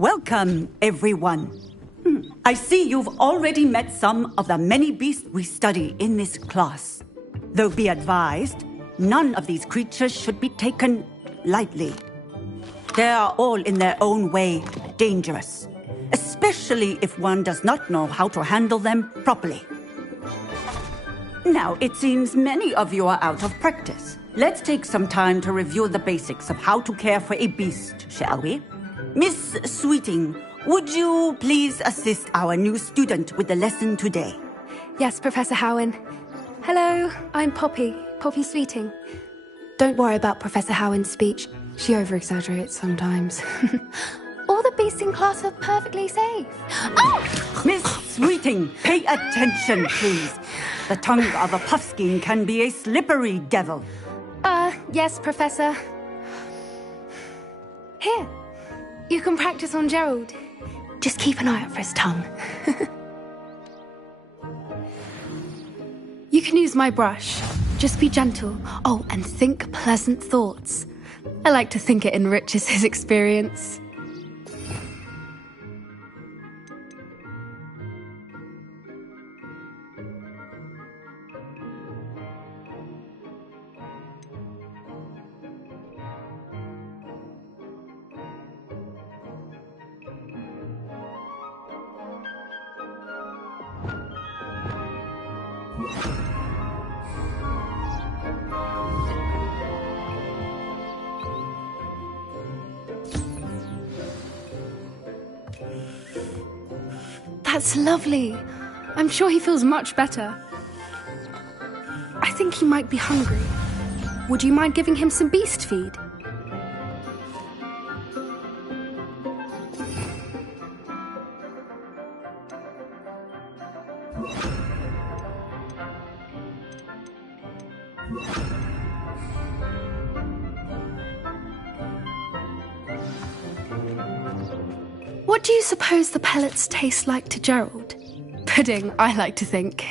Welcome, everyone. I see you've already met some of the many beasts we study in this class. Though be advised, none of these creatures should be taken lightly. They are all in their own way dangerous, especially if one does not know how to handle them properly. Now, it seems many of you are out of practice. Let's take some time to review the basics of how to care for a beast, shall we? Miss Sweeting, would you please assist our new student with the lesson today? Yes, Professor Howen. Hello, I'm Poppy Sweeting. Don't worry about Professor Howen's speech. She over-exaggerates sometimes. All the beasts in class are perfectly safe. Oh! Miss Sweeting, pay attention, please. The tongue of a puffskein can be a slippery devil. Yes, Professor. Here, you can practice on Gerald. Just keep an eye out for his tongue. You can use my brush. Just be gentle. Oh, and think pleasant thoughts. I like to think it enriches his experience. That's lovely. I'm sure he feels much better. I think he might be hungry. Would you mind giving him some beast feed? What do you suppose the pellets taste like to Gerald? Pudding, I like to think.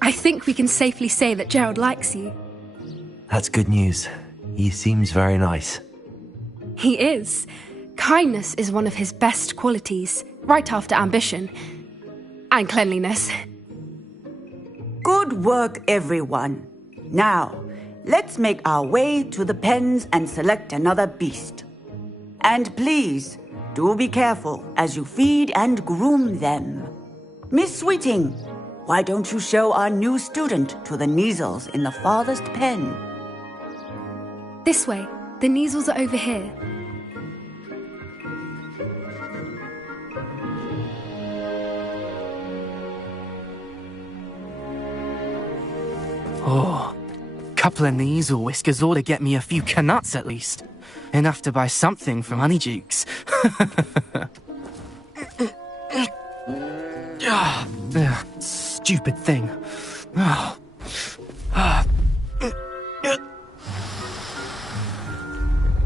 I think we can safely say that Gerald likes you. That's good news. He seems very nice. He is. Kindness is one of his best qualities, right after ambition. And cleanliness. Good work, everyone. Now, let's make our way to the pens and select another beast. And please, do be careful as you feed and groom them. Miss Sweeting, why don't you show our new student to the Kneazles in the farthest pen? This way. The Kneazles are over here. Oh, couple of Kneazle whiskers ought to get me a few canuts at least. Enough to buy something from Honeydukes. Stupid thing.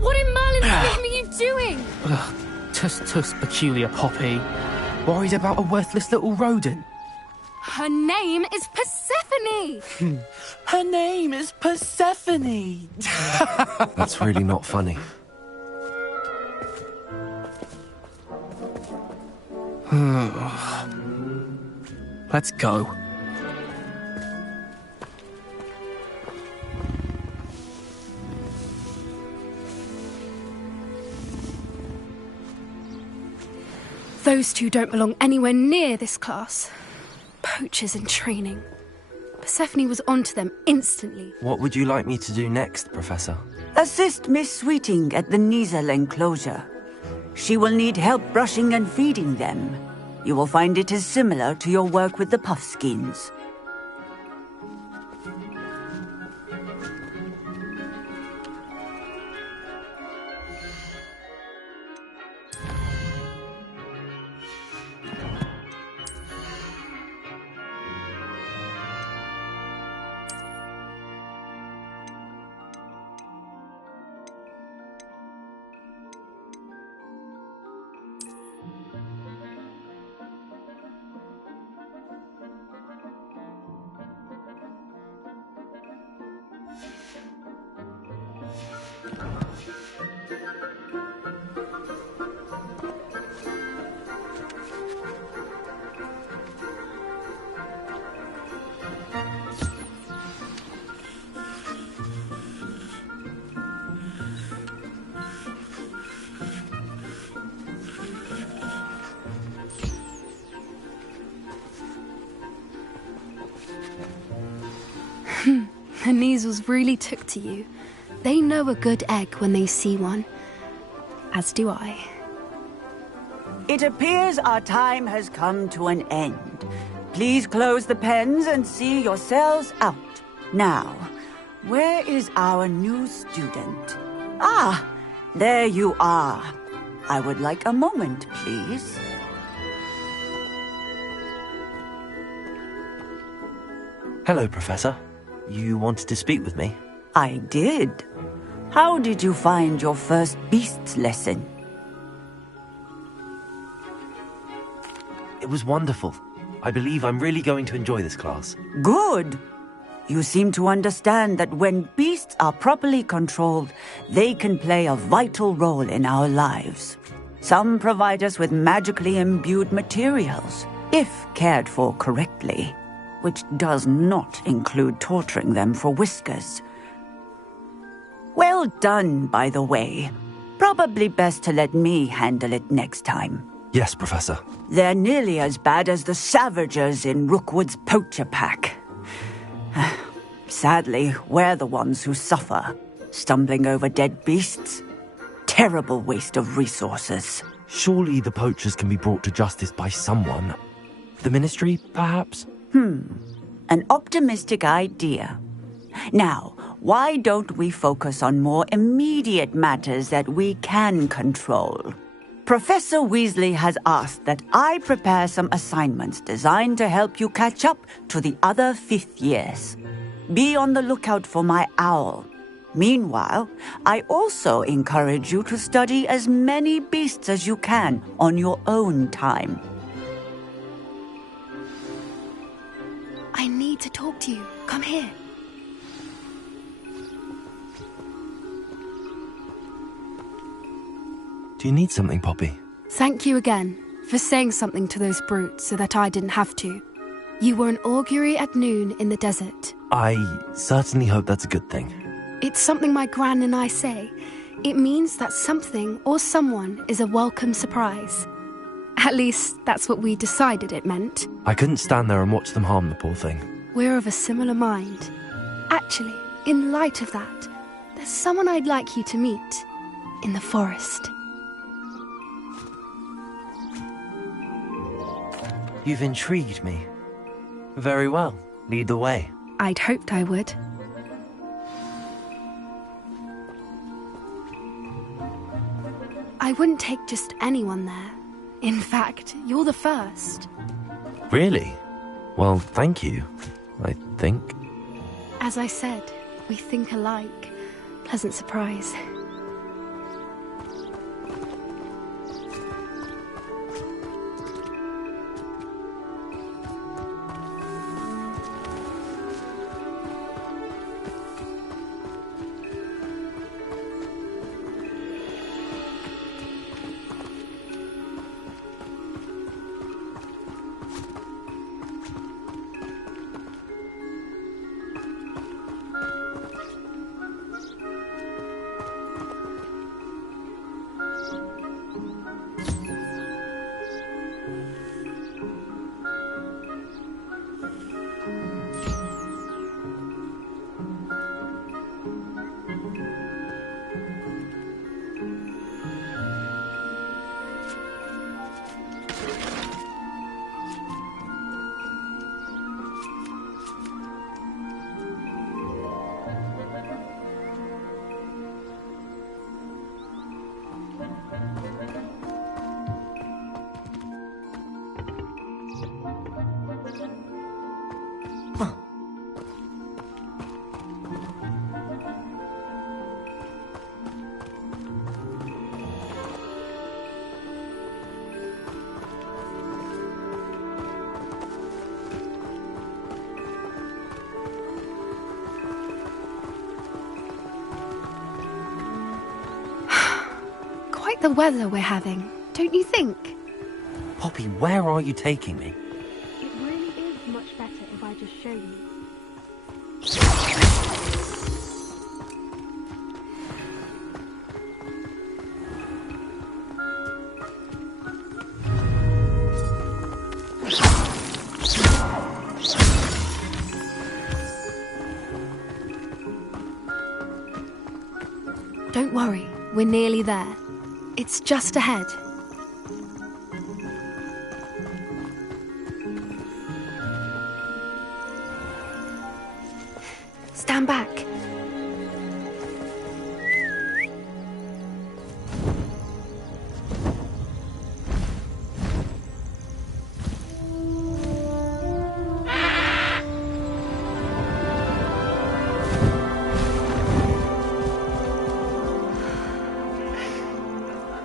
What in Merlin's name are you doing? Tuss, peculiar Poppy. Worried about a worthless little rodent. Her name is Persephone! Her name is Persephone! That's really not funny. Let's go. Those two don't belong anywhere near this class. Poachers in training. Persephone was onto them instantly. What would you like me to do next, Professor? Assist Miss Sweeting at the Kneazle enclosure. She will need help brushing and feeding them. You will find it is similar to your work with the puffskins. The Neasels really took to you. They know a good egg when they see one. As do I. It appears our time has come to an end. Please close the pens and see yourselves out. Now, where is our new student? Ah, there you are. I would like a moment, please. Hello, Professor. You wanted to speak with me? I did. How did you find your first beasts lesson? It was wonderful. I believe I'm really going to enjoy this class. Good. You seem to understand that when beasts are properly controlled, they can play a vital role in our lives. Some provide us with magically imbued materials, if cared for correctly, which does not include torturing them for whiskers. Well done, by the way. Probably best to let me handle it next time. Yes, Professor. They're nearly as bad as the Savagers in Rookwood's poacher pack. Sadly, we're the ones who suffer, stumbling over dead beasts. Terrible waste of resources. Surely the poachers can be brought to justice by someone. The Ministry, perhaps? An optimistic idea. Now, why don't we focus on more immediate matters that we can control? Professor Weasley has asked that I prepare some assignments designed to help you catch up to the other fifth years. Be on the lookout for my owl. Meanwhile, I also encourage you to study as many beasts as you can on your own time. I need to talk to you. Come here. Do you need something, Poppy? Thank you again for saying something to those brutes so that I didn't have to. You were an augury at noon in the desert. I certainly hope that's a good thing. It's something my gran and I say. It means that something or someone is a welcome surprise. At least, that's what we decided it meant. I couldn't stand there and watch them harm the poor thing. We're of a similar mind. Actually, in light of that, there's someone I'd like you to meet. In the forest. You've intrigued me. Very well. Lead the way. I'd hoped I would. I wouldn't take just anyone there. In fact, you're the first. Really? Well, thank you, I think. As I said, we think alike. Pleasant surprise. The weather we're having, don't you think? Poppy, where are you taking me? It really is much better if I just show you. Don't worry, we're nearly there. It's just ahead. Stand back.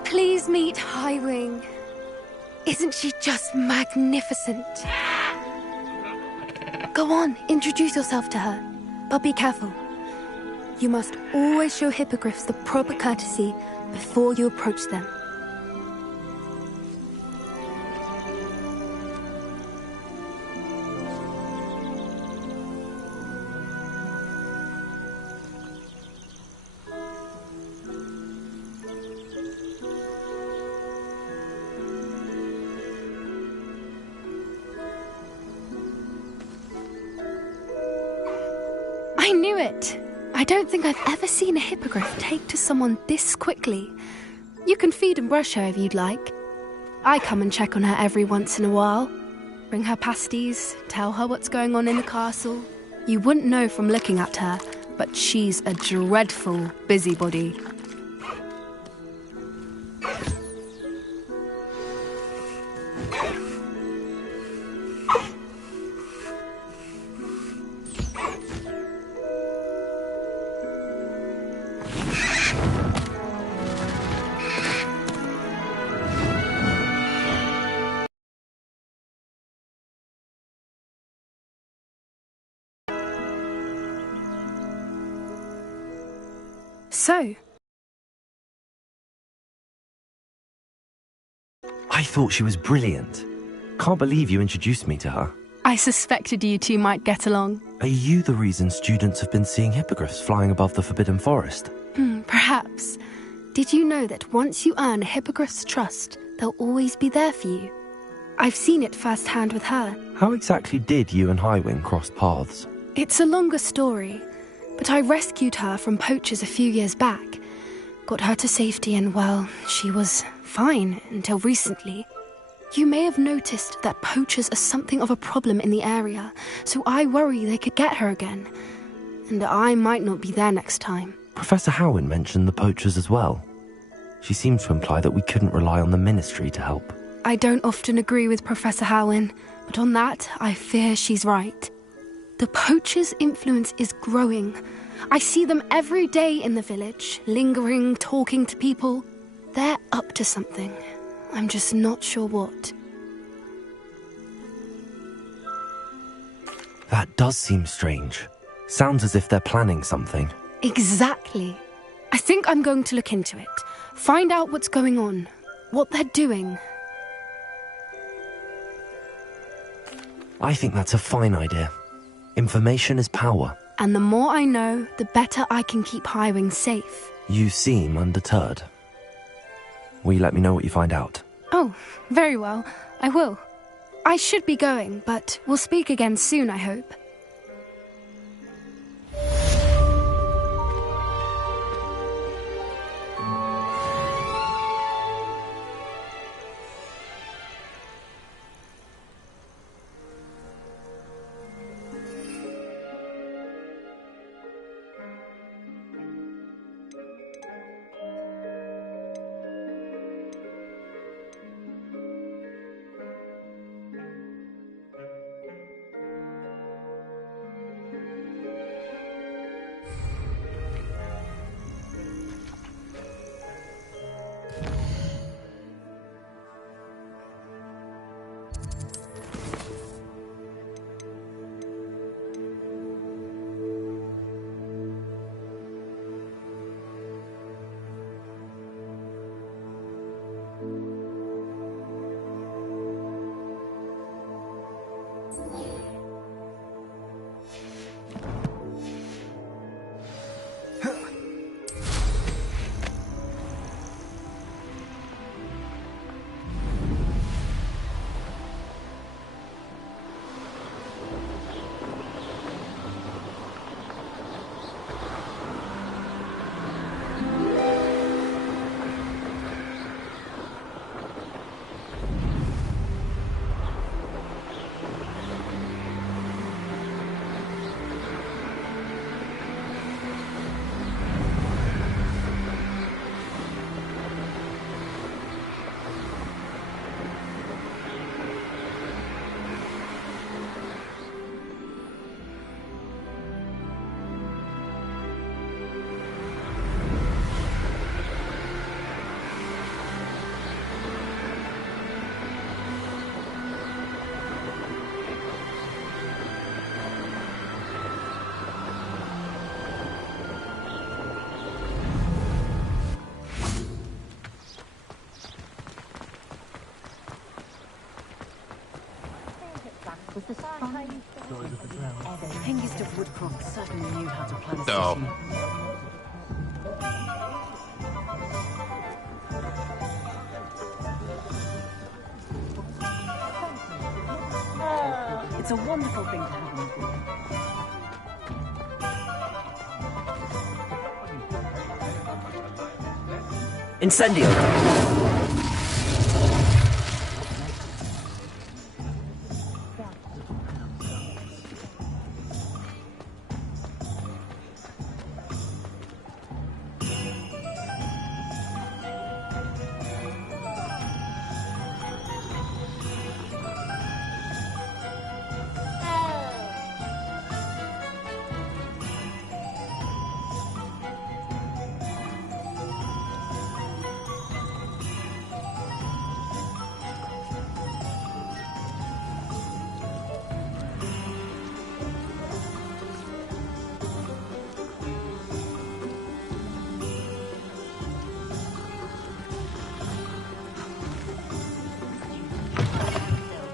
Please meet Highwing. Isn't she just magnificent? Go on, introduce yourself to her. But be careful. You must always show hippogriffs the proper courtesy before you approach them. I knew it! I don't think I've ever seen a hippogriff take to someone this quickly. You can feed and brush her if you'd like. I come and check on her every once in a while. Bring her pasties, tell her what's going on in the castle. You wouldn't know from looking at her, but she's a dreadful busybody. So, I thought she was brilliant. Can't believe you introduced me to her. I suspected you two might get along. Are you the reason students have been seeing hippogriffs flying above the Forbidden Forest? Perhaps. Did you know that once you earn a hippogriff's trust, they'll always be there for you? I've seen it firsthand with her. How exactly did you and Highwing cross paths? It's a longer story, but I rescued her from poachers a few years back. Got her to safety and, well, she was fine until recently. You may have noticed that poachers are something of a problem in the area, so I worry they could get her again. And I might not be there next time. Professor Howin mentioned the poachers as well. She seemed to imply that we couldn't rely on the ministry to help. I don't often agree with Professor Howin, but on that, I fear she's right. The poachers' influence is growing. I see them every day in the village, lingering, talking to people. They're up to something. I'm just not sure what. That does seem strange. Sounds as if they're planning something. Exactly. I think I'm going to look into it. Find out what's going on, what they're doing. I think that's a fine idea. Information is power. And the more I know, the better I can keep Highwing safe. You seem undeterred. Will you let me know what you find out? Oh, very well. I will. I should be going, but we'll speak again soon, I hope. The Hengist of Woodcroft certainly knew how to plan a Oh. city. It's a wonderful thing to have on board. Incendio!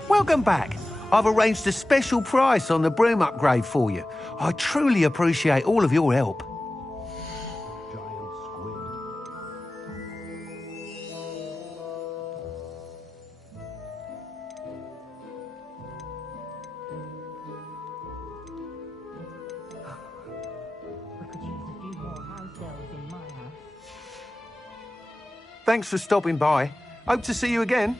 Welcome back. I've arranged a special price on the broom upgrade for you. I truly appreciate all of your help. Thanks for stopping by. Hope to see you again.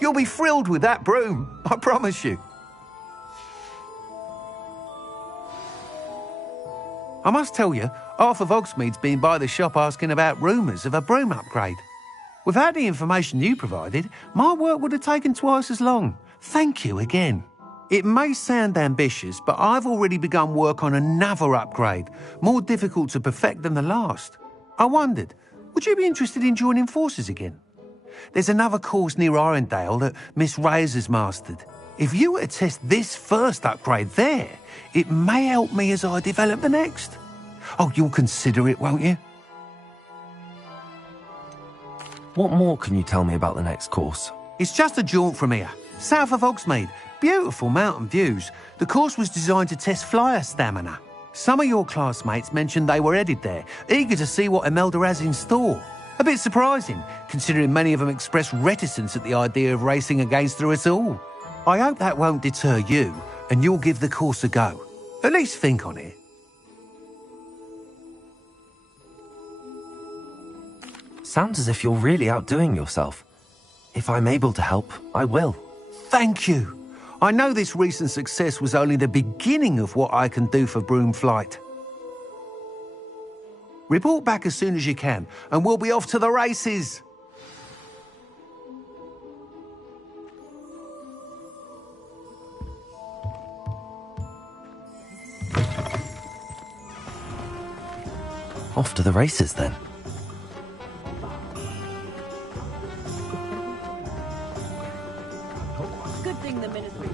You'll be thrilled with that broom, I promise you. I must tell you, half of Hogsmeade's been by the shop asking about rumours of a broom upgrade. Without the information you provided, my work would have taken twice as long. Thank you again. It may sound ambitious, but I've already begun work on another upgrade, more difficult to perfect than the last. I wondered, would you be interested in joining forces again? There's another course near Irondale that Miss Reyes has mastered. If you were to test this first upgrade there, it may help me as I develop the next. Oh, you'll consider it, won't you? What more can you tell me about the next course? It's just a jaunt from here, south of Hogsmeade. Beautiful mountain views. The course was designed to test flyer stamina. Some of your classmates mentioned they were headed there, eager to see what Imelda has in store. A bit surprising, considering many of them expressed reticence at the idea of racing against her at all. I hope that won't deter you, and you'll give the course a go. At least think on it. Sounds as if you're really outdoing yourself. If I'm able to help, I will. Thank you. I know this recent success was only the beginning of what I can do for broom flight. Report back as soon as you can, and we'll be off to the races. Off to the races then. Good thing the ministry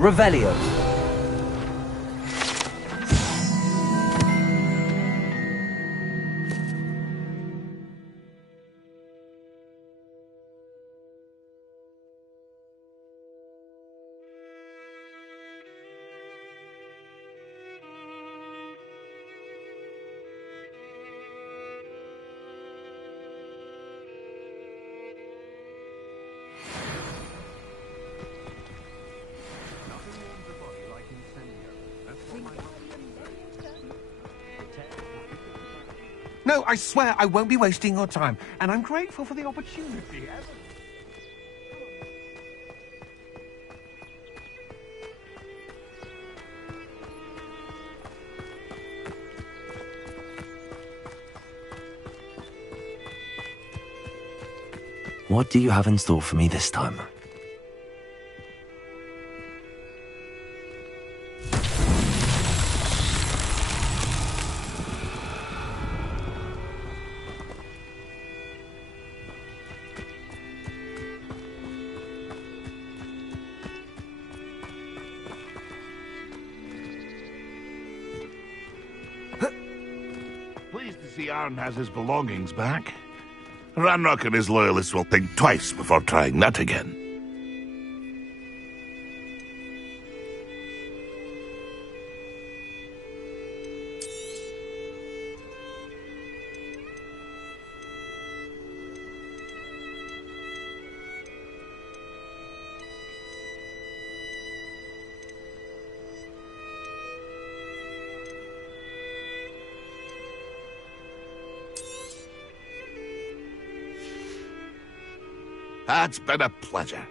Revelio. No, I swear I won't be wasting your time, and I'm grateful for the opportunity. What do you have in store for me this time? Pleased to see Arn has his belongings back. Ranrock and his loyalists will think twice before trying that again. It's been a pleasure.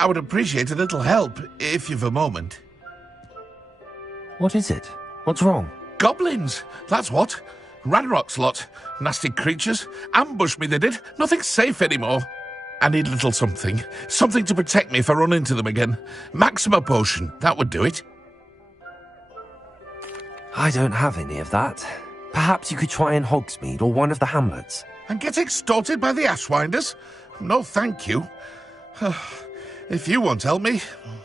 I would appreciate a little help, if you've a moment. What is it? What's wrong? Goblins, that's what. Ranrock's lot. Nasty creatures. Ambushed me, they did. Nothing's safe anymore. I need a little something. Something to protect me if I run into them again. Maxima potion, that would do it. I don't have any of that. Perhaps you could try in Hogsmeade or one of the hamlets. And get extorted by the Ashwinders? No, thank you. If you won't help me,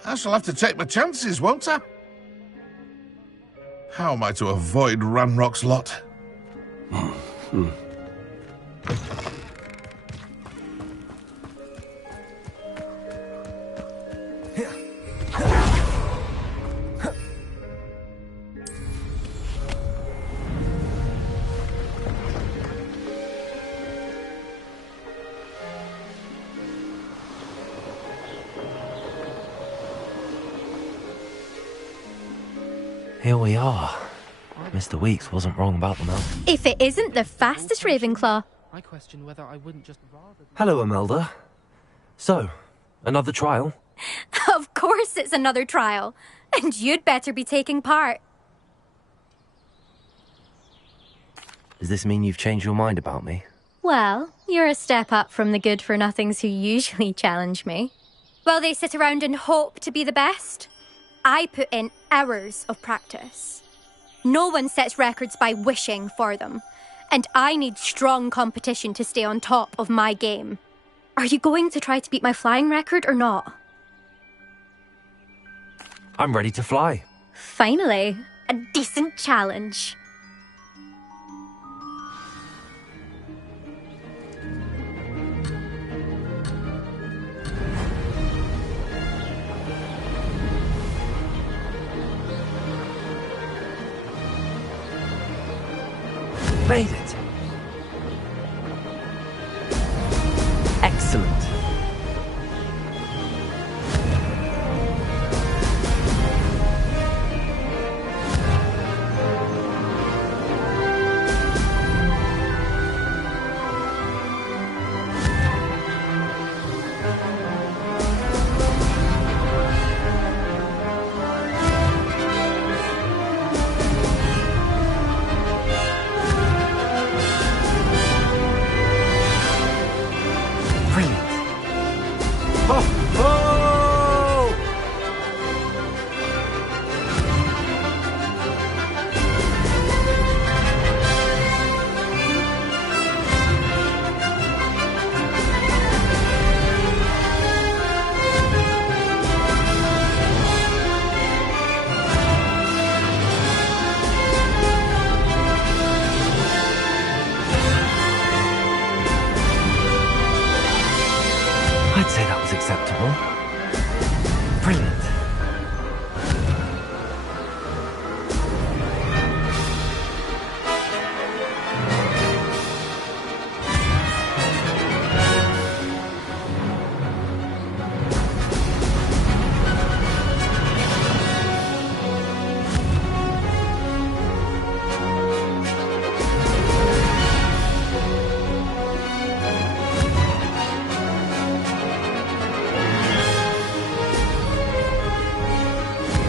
I shall have to take my chances, won't I? How am I to avoid Ranrock's lot? Here we are. Mr. Weeks wasn't wrong about the mountain. If it isn't the fastest Ravenclaw. I question whether I wouldn't just rather... Hello, Imelda. So, another trial? Of course it's another trial. And you'd better be taking part. Does this mean you've changed your mind about me? Well, you're a step up from the good-for-nothings who usually challenge me. While they sit around and hope to be the best, I put in hours of practice. No one sets records by wishing for them, and I need strong competition to stay on top of my game. Are you going to try to beat my flying record or not? I'm ready to fly. Finally, a decent challenge. Made it. Excellent. I'd say that was acceptable. Brilliant.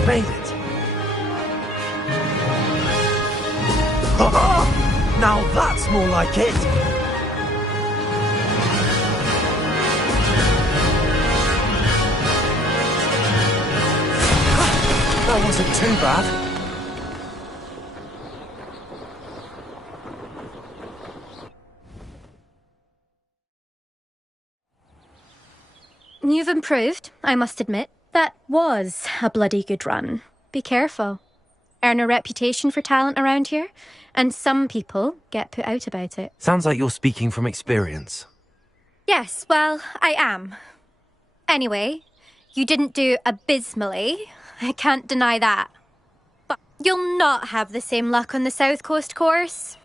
Made it. Now that's more like it. That wasn't too bad. You've improved, I must admit. That was a bloody good run. Be careful. Earn a reputation for talent around here, and some people get put out about it. Sounds like you're speaking from experience. Yes, well, I am. Anyway, you didn't do abysmally. I can't deny that. But you'll not have the same luck on the South Coast course.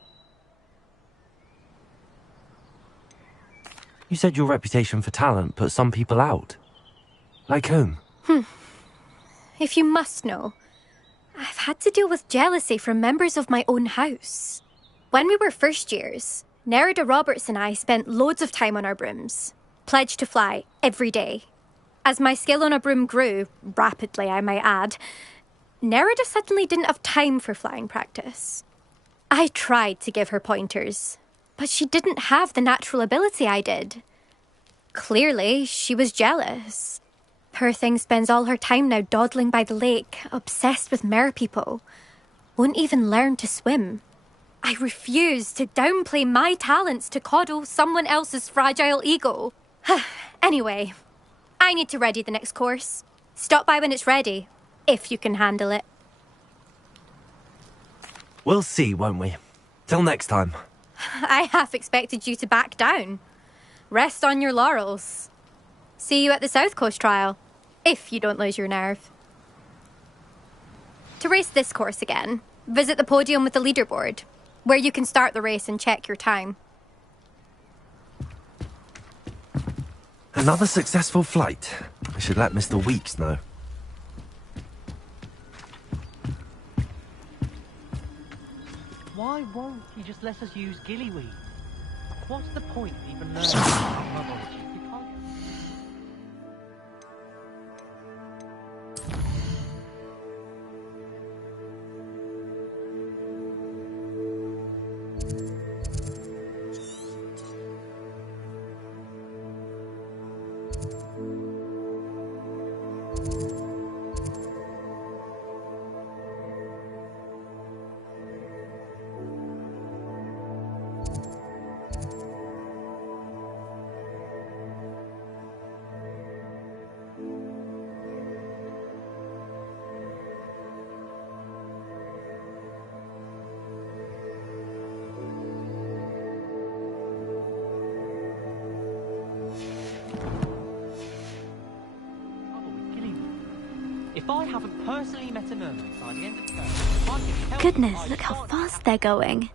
You said your reputation for talent put some people out. Like whom? If you must know, I've had to deal with jealousy from members of my own house. When we were first years, Nerida Roberts and I spent loads of time on our brooms, pledged to fly every day. As my skill on a broom grew, rapidly I might add, Nerida suddenly didn't have time for flying practice. I tried to give her pointers, but she didn't have the natural ability I did. Clearly, she was jealous. Poor thing spends all her time now dawdling by the lake, obsessed with merpeople. Won't even learn to swim. I refuse to downplay my talents to coddle someone else's fragile ego. Anyway, I need to ready the next course. Stop by when it's ready, if you can handle it. We'll see, won't we? Till next time. I half expected you to back down. Rest on your laurels. See you at the South Coast trial, if you don't lose your nerve. To race this course again, visit the podium with the leaderboard, where you can start the race and check your time. Another successful flight. I should let Mr. Weeks know. Why won't he just let us use gillyweed? What's the point of even learning about bubbles? We can't... If I haven't personally met a mermaid by the end of the term, I can help. Goodness, look how fast they're going.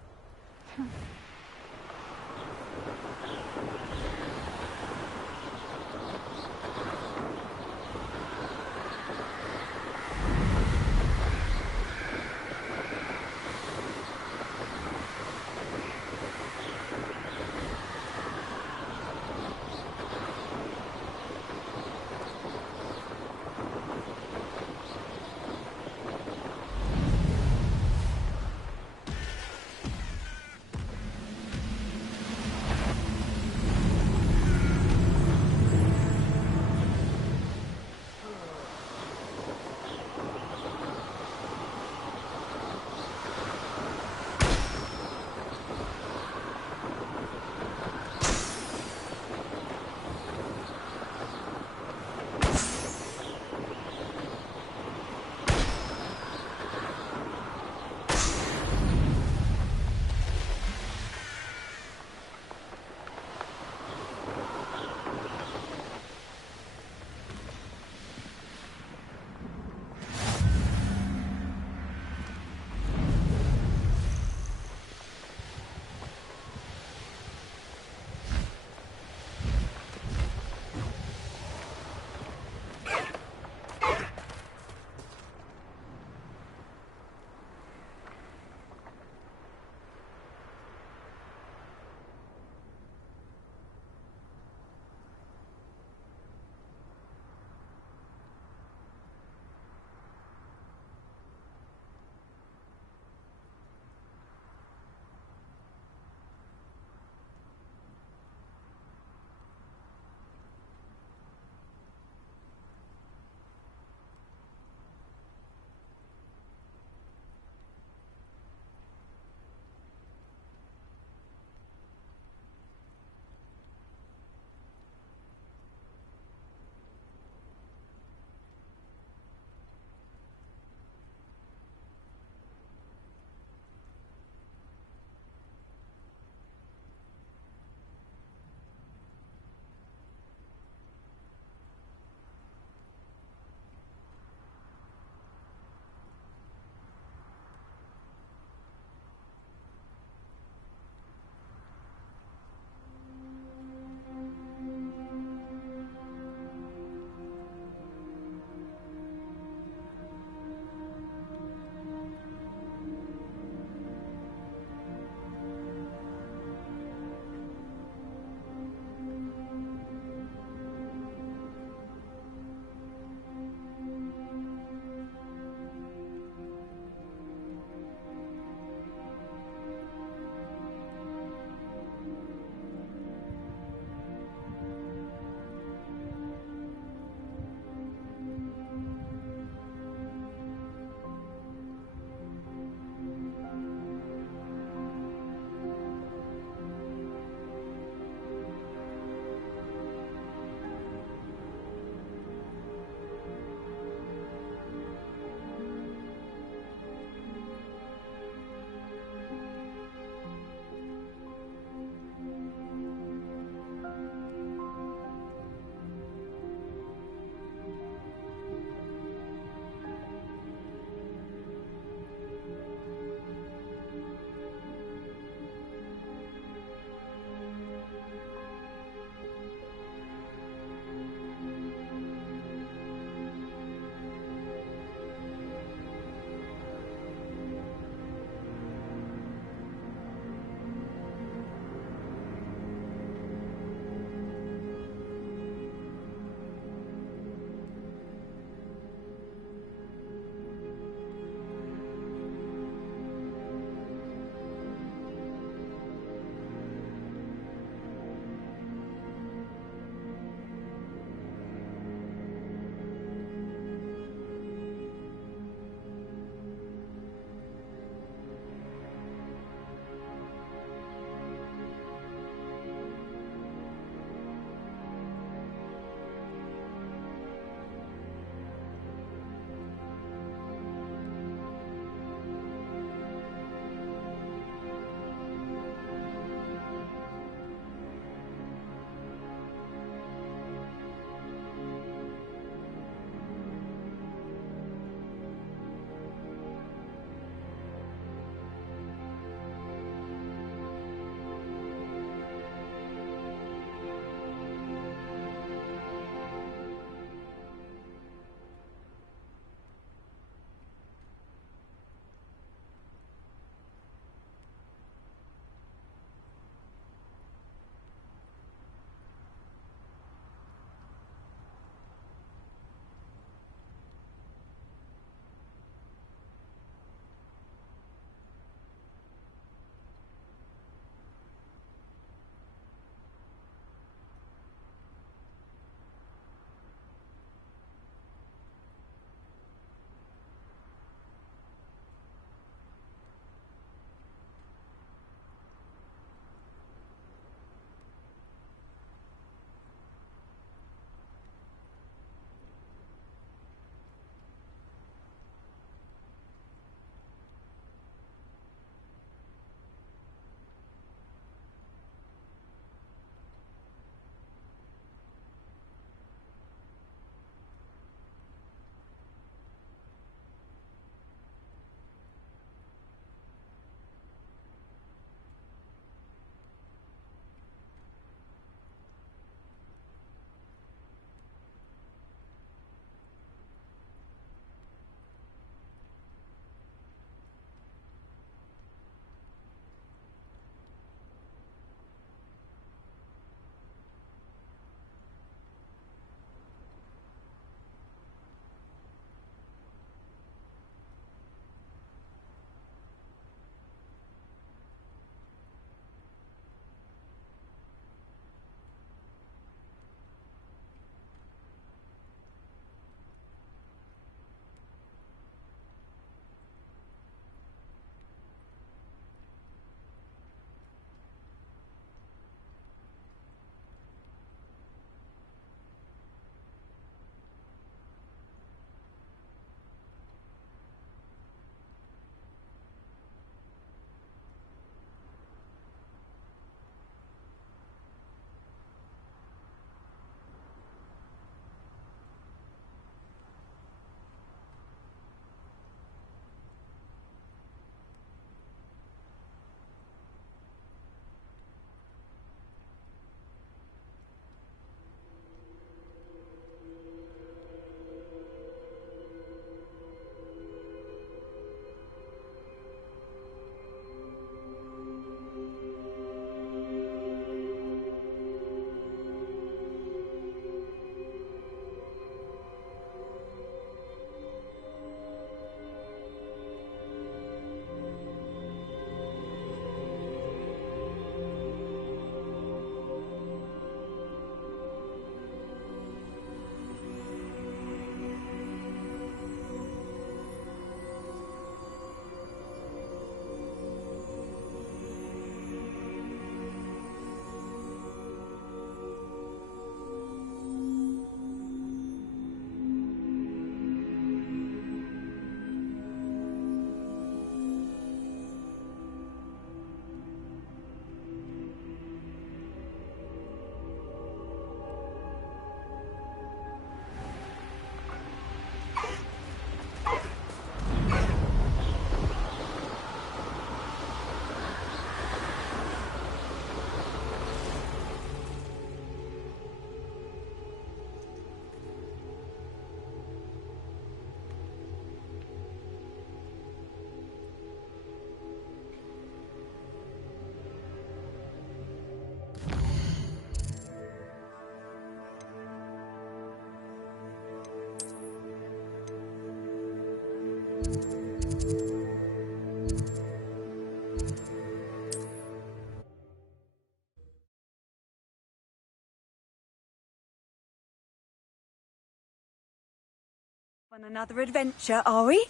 On another adventure, are we?